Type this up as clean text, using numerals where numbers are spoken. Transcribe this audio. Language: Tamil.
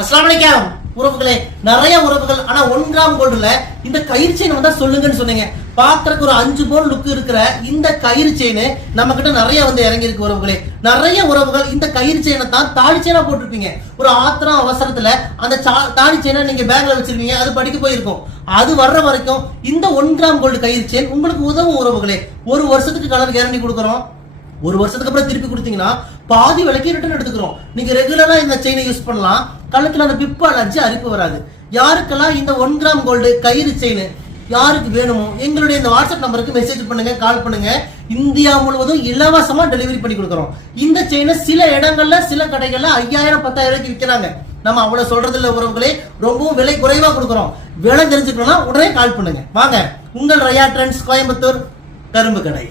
அஸ்ஸலாமு அலைக்கும் உறவுகளே, நிறைய உறவுகள். ஆனா 1 கிராம் கோல்டுல இந்த கயிறு செயின் வந்தா சொல்லுங்கன்னு சொன்னீங்க. பாக்குறதுக்கு ஒரு 5 பவுன் லுக் இருக்கிற இந்த கயிறு செயின் நம்ம கிட்ட நிறைய வந்து இறங்கி இருக்கு உறவுகளே. நிறைய உறவுகள் இந்த கயிறு செயினை தான் தாலி செயினா போட்டுருப்பீங்க. ஒரு ஆத்திரம் அவசரத்துல அந்த தாலி செயினை நீங்க பேக்ல வச்சிருப்பீங்க, அது படிக்க போயிருக்கும். அது வர்ற வரைக்கும் இந்த 1 கிராம் கோல்டு கயிறு செயின் உங்களுக்கு உதவும் உறவுகளே. 1 வருஷத்துக்கு கலர் கேரண்டி கொடுக்குறோம். 1 வருஷத்துக்கு அப்புறம் திருப்பி கொடுத்தீங்கன்னா பாதி விலைக்கு ரிட்டர்ன் எடுத்துக்கிறோம். நீங்க ரெகுலரா இந்த செயினை யூஸ் பண்ணலாம். கழுத்துல அந்த பிப்பு அலர்ஜி அரிப்பு வராது. யாருக்கெல்லாம் இந்த 1 கிராம் கோல்டு கயிறு செயின் யாருக்கு வேணுமோ எங்களுடைய இந்த வாட்ஸ்அப் நம்பருக்கு மெசேஜ் பண்ணுங்க, கால் பண்ணுங்க. இந்தியா முழுவதும் இலவசமா டெலிவரி பண்ணி கொடுக்குறோம். இந்த செயினை சில இடங்கள்ல சில கடைகள்ல 5000 10,000 விற்கிறாங்க. நம்ம அவ்வளவு சொல்றது இல்ல உறவுகளே, ரொம்பவும் விலை குறைவா கொடுக்குறோம். விலை தெரிஞ்சுக்கணும்னா உடனே கால் பண்ணுங்க. வாங்க, உங்கள் ரயா ட்ரெண்ட்ஸ், கோயம்புத்தூர், கரும்பு கடை.